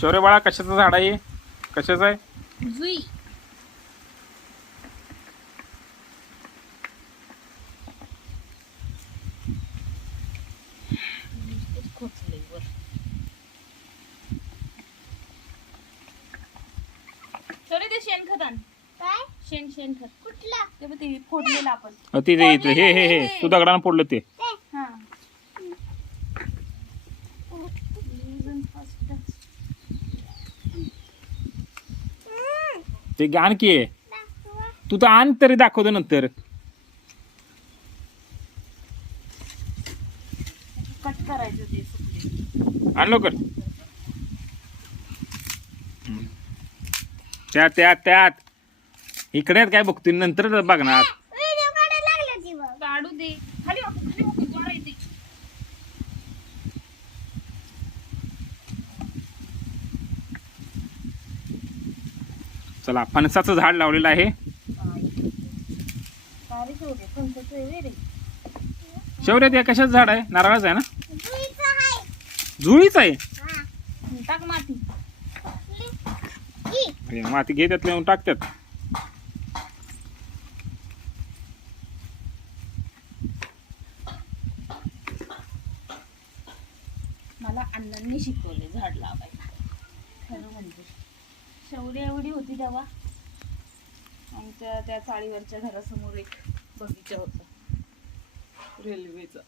शौर्य बाळा कशाचं झाड आहे? कशाचं आहे? जुई. शौर्य ते शेणखत आण. काय? शेणखत कुठलं? ते बघ ते फोडलेलं आपण. ते हे तू दगडानं फोडलं ते. हा. ते गाण की आहे. दाखवा. तू तर आण तरी दाखवतो नंतर. कट करायचं ते सुकले. आण लवकर. त्यात इकडे काय बघतोय नंतर बघणार. व्हिडिओ काढायला लागला ती बघ. काढू दे. खाली वाकू जोरा येते. चला फणसाचं झाड लावलेलं आहे. शौर्य ते कशाचं झाड आहे? नारळाचं आहे ना? जुईचं आहे. जुळीच आहे. हा. टाक माती. ई. अरे, माती घे त्यातल्या टाकतात. मला अण्णांनी शिकवले झाड लावायला. खरं म्हणजे शौर्य एवढी होती तेव्हा आमच्या त्या चाळीवरच्या घरासमोर एक बगीचा होता रेल्वेचा.